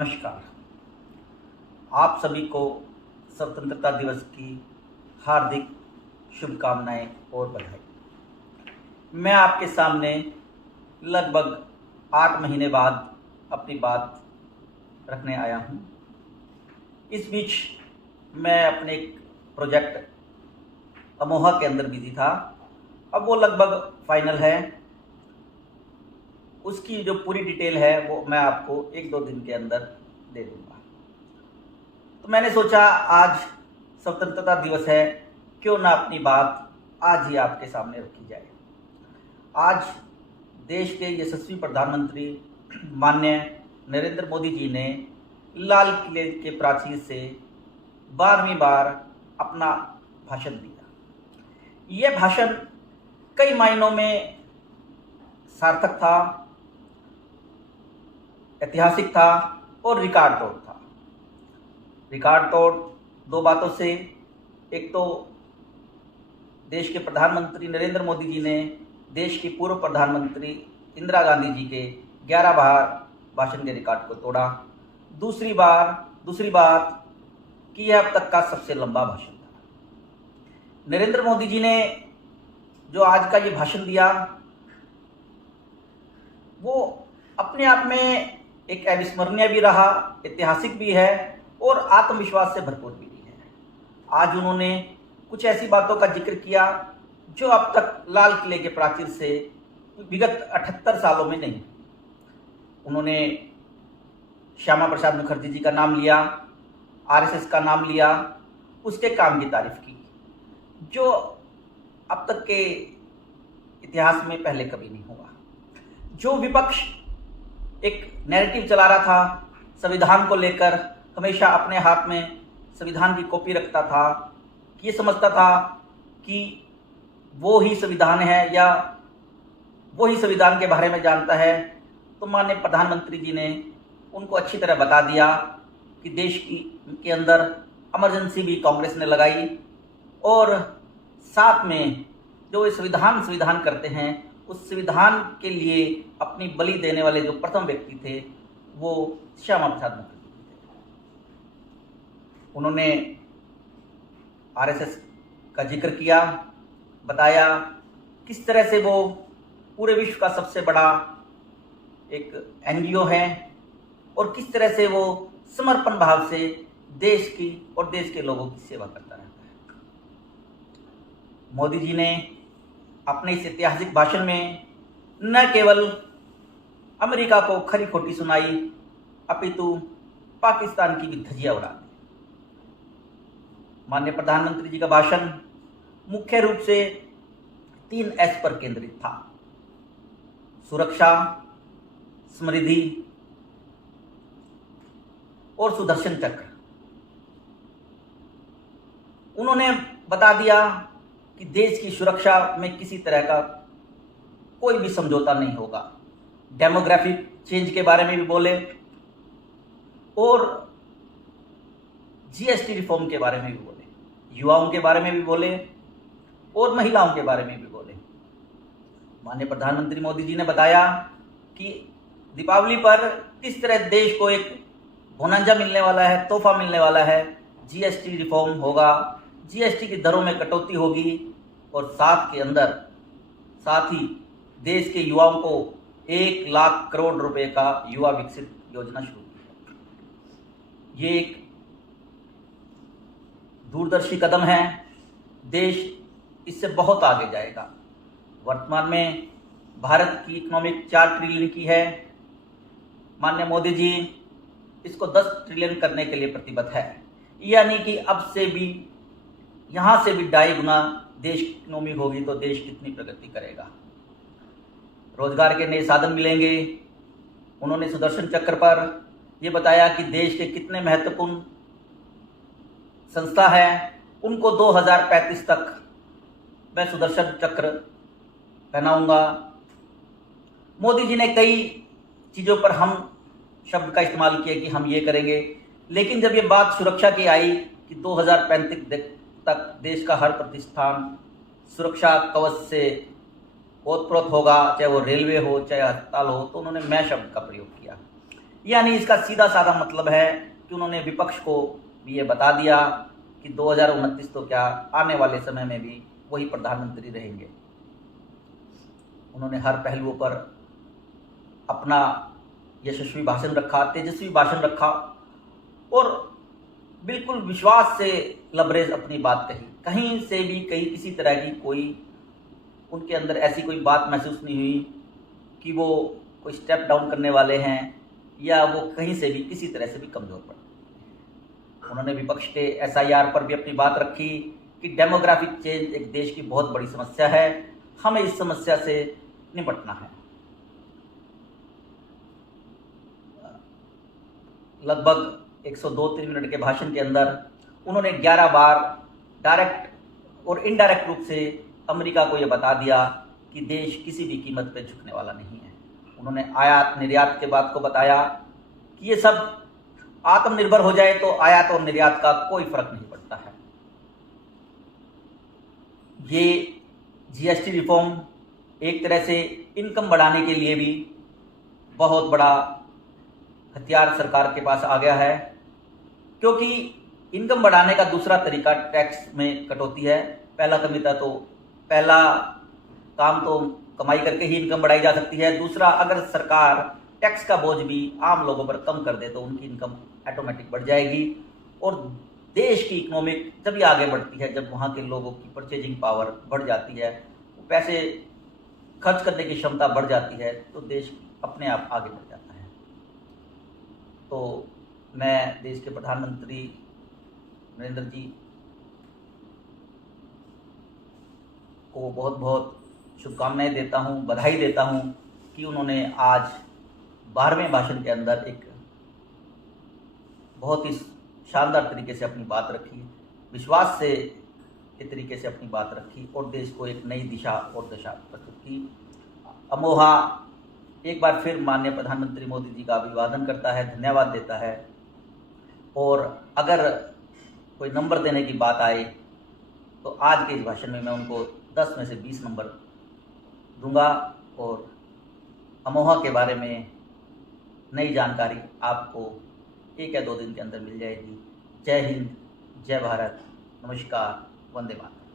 नमस्कार। आप सभी को स्वतंत्रता दिवस की हार्दिक शुभकामनाएं और बधाई। मैं आपके सामने लगभग 8 महीने बाद अपनी बात रखने आया हूं। इस बीच मैं अपने एक प्रोजेक्ट अमोहा के अंदर बिजी था। अब वो लगभग फाइनल है। उसकी जो पूरी डिटेल है वो मैं आपको 1-2 दिन के अंदर दे दूंगा। तो मैंने सोचा आज स्वतंत्रता दिवस है, क्यों ना अपनी बात आज ही आपके सामने रखी जाए। आज देश के यशस्वी प्रधानमंत्री माननीय नरेंद्र मोदी जी ने लाल किले के प्राचीर से 12वीं बार अपना भाषण दिया। यह भाषण कई मायनों में सार्थक था, ऐतिहासिक था और रिकॉर्ड तोड़ था। रिकॉर्ड तोड़ दो बातों से, एक तो देश के प्रधानमंत्री नरेंद्र मोदी जी ने देश की पूर्व प्रधानमंत्री इंदिरा गांधी जी के 11 बार भाषण के रिकॉर्ड को तोड़ा। दूसरी बात कि यह अब तक का सबसे लंबा भाषण था। नरेंद्र मोदी जी ने जो आज का ये भाषण दिया वो अपने आप में एक अविस्मरणीय भी रहा, ऐतिहासिक भी है और आत्मविश्वास से भरपूर भी है। आज उन्होंने कुछ ऐसी बातों का जिक्र किया जो अब तक लाल किले के प्राचीर से विगत 78 सालों में नहीं। उन्होंने श्यामा प्रसाद मुखर्जी जी का नाम लिया, आरएसएस का नाम लिया, उसके काम की तारीफ की जो अब तक के इतिहास में पहले कभी नहीं हुआ। जो विपक्ष एक नैरेटिव चला रहा था संविधान को लेकर, हमेशा अपने हाथ में संविधान की कॉपी रखता था, ये समझता था कि वो ही संविधान है या वो ही संविधान के बारे में जानता है। तो माननीय प्रधानमंत्री जी ने उनको अच्छी तरह बता दिया कि देश के अंदर इमरजेंसी भी कांग्रेस ने लगाई और साथ में जो ये संविधान करते हैं उस संविधान के लिए अपनी बलि देने वाले जो प्रथम व्यक्ति थे वो श्यामा प्रसाद मुखर्जी थे। उन्होंने आरएसएस का जिक्र किया, बताया किस तरह से वो पूरे विश्व का सबसे बड़ा एक एनजीओ है और किस तरह से वो समर्पण भाव से देश की और देश के लोगों की सेवा करता रहता है। मोदी जी ने अपने इस ऐतिहासिक भाषण में न केवल अमेरिका को खरी खोटी सुनाई अपितु पाकिस्तान की भी धज्जियां उड़ा दी। माननीय प्रधानमंत्री जी का भाषण मुख्य रूप से 3 एस पर केंद्रित था: सुरक्षा, समृद्धि और सुदर्शन चक्र। उन्होंने बता दिया कि देश की सुरक्षा में किसी तरह का कोई भी समझौता नहीं होगा। डेमोग्राफिक चेंज के बारे में भी बोले और जीएसटी रिफॉर्म के बारे में भी बोले, युवाओं के बारे में भी बोले और महिलाओं के बारे में भी बोले। माननीय प्रधानमंत्री मोदी जी ने बताया कि दीपावली पर किस तरह देश को एक बोनंजा मिलने वाला है, तोहफा मिलने वाला है। जीएसटी रिफॉर्म होगा, जीएसटी की दरों में कटौती होगी और साथ ही देश के युवाओं को 1 लाख करोड़ रुपए का युवा विकसित योजना शुरू की है। ये एक दूरदर्शी कदम है। देश इससे बहुत आगे जाएगा। वर्तमान में भारत की इकोनॉमिक 4 ट्रिलियन की है। माननीय मोदी जी इसको 10 ट्रिलियन करने के लिए प्रतिबद्ध है, यानी कि अब से भी यहाँ से भी 2.5 गुना देश की इकोनॉमी होगी तो देश कितनी प्रगति करेगा। रोजगार के नए साधन मिलेंगे। उन्होंने सुदर्शन चक्र पर यह बताया कि देश के कितने महत्वपूर्ण संस्था है, उनको 2035 तक मैं सुदर्शन चक्र पहनाऊंगा। मोदी जी ने कई चीज़ों पर हम शब्द का इस्तेमाल किया कि हम ये करेंगे, लेकिन जब ये बात सुरक्षा की आई कि 2035 तक देश का हर प्रतिष्ठान सुरक्षा कवच से ओतप्रोत होगा, चाहे वो रेलवे हो चाहे अस्पताल हो, तो उन्होंने मैं शब्द का प्रयोग किया। यानी इसका सीधा साधा मतलब है कि उन्होंने विपक्ष को भी ये बता दिया कि 2029 तो क्या, आने वाले समय में भी वही प्रधानमंत्री रहेंगे। उन्होंने हर पहलुओं पर अपना यशस्वी भाषण रखा, तेजस्वी भाषण रखा और बिल्कुल विश्वास से लबरेज अपनी बात कही। कहीं से भी किसी तरह की कोई उनके अंदर ऐसी कोई बात महसूस नहीं हुई कि वो कोई स्टेप डाउन करने वाले हैं या वो कहीं से भी किसी तरह से भी कमज़ोर पड़े। उन्होंने विपक्ष के SIR पर भी अपनी बात रखी कि डेमोग्राफिक चेंज एक देश की बहुत बड़ी समस्या है, हमें इस समस्या से निपटना है। लगभग 102-3 मिनट के भाषण के अंदर उन्होंने 11 बार डायरेक्ट और इनडायरेक्ट रूप से अमेरिका को यह बता दिया कि देश किसी भी कीमत पर झुकने वाला नहीं है। उन्होंने आयात निर्यात के बात को बताया कि ये सब आत्मनिर्भर हो जाए तो आयात और निर्यात का कोई फर्क नहीं पड़ता है। ये GST रिफॉर्म एक तरह से इनकम बढ़ाने के लिए भी बहुत बड़ा हथियार सरकार के पास आ गया है, क्योंकि इनकम बढ़ाने का दूसरा तरीका टैक्स में कटौती है। पहला काम तो कमाई करके ही इनकम बढ़ाई जा सकती है। दूसरा, अगर सरकार टैक्स का बोझ भी आम लोगों पर कम कर दे तो उनकी इनकम ऑटोमेटिक बढ़ जाएगी और देश की इकोनॉमिक तभी आगे बढ़ती है जब वहाँ के लोगों की परचेजिंग पावर बढ़ जाती है, पैसे खर्च करने की क्षमता बढ़ जाती है, तो देश अपने आप आगे बढ़ जाता है। तो मैं देश के प्रधानमंत्री नरेंद्र जी को बहुत बहुत शुभकामनाएं देता हूं, बधाई देता हूं कि उन्होंने आज 12वें भाषण के अंदर एक बहुत ही शानदार तरीके से अपनी बात रखी, विश्वास से के तरीके से अपनी बात रखी और देश को एक नई दिशा और दशा प्रस्तुत की। अमोहा एक बार फिर माननीय प्रधानमंत्री मोदी जी का अभिवादन करता है, धन्यवाद देता है। और अगर कोई नंबर देने की बात आए तो आज के इस भाषण में मैं उनको 10 में से 20 नंबर दूंगा और अमोहा के बारे में नई जानकारी आपको 1 या 2 दिन के अंदर मिल जाएगी। जय हिंद, जय भारत, नमस्कार, वंदे मातरम।